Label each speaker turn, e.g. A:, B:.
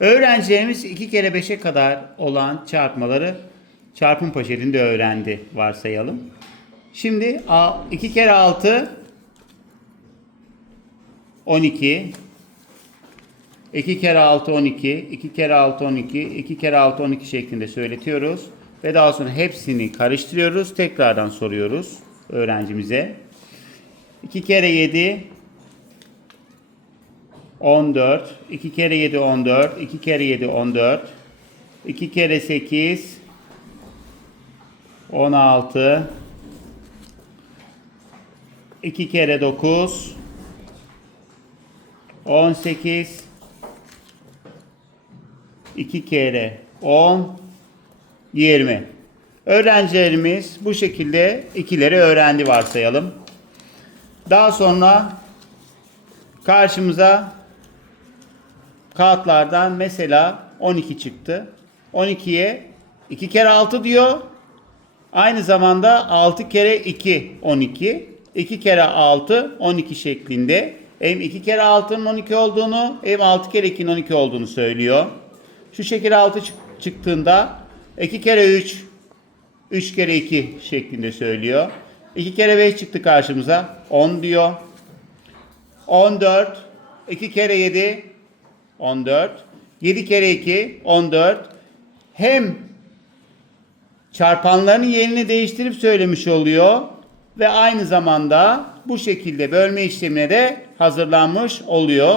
A: Öğrencilerimiz 2 kere 5'e kadar olan çarpmaları çarpım poşetinde öğrendi varsayalım. Şimdi 2 kere 6 12 2 kere 6 12 2 kere 6 12 2 kere 6 12 şeklinde söyletiyoruz. Ve daha sonra hepsini karıştırıyoruz. Tekrardan soruyoruz öğrencimize. 2 kere 7 14 2 kere 7 14 2 kere 7 14 2 kere 8 16 2 kere 9 18 2 kere 10 20 Öğrencilerimiz bu şekilde ikileri öğrendi varsayalım. Daha sonra karşımıza kağıtlardan mesela 12 çıktı. 12'ye 2 kere 6 diyor. Aynı zamanda 6 kere 2 12. 2 kere 6 12 şeklinde. Hem 2 kere 6'nın 12 olduğunu hem 6 kere 2'nin 12 olduğunu söylüyor. Şu şekilde 6 çık- çıktığında 2 kere 3 3 kere 2 şeklinde söylüyor. 2 kere 5 çıktı karşımıza 10 diyor. 14 2 kere 7 14 7 kere 2 14 hem çarpanların yerini değiştirip söylemiş oluyor ve aynı zamanda bu şekilde bölme işlemine de hazırlanmış oluyor.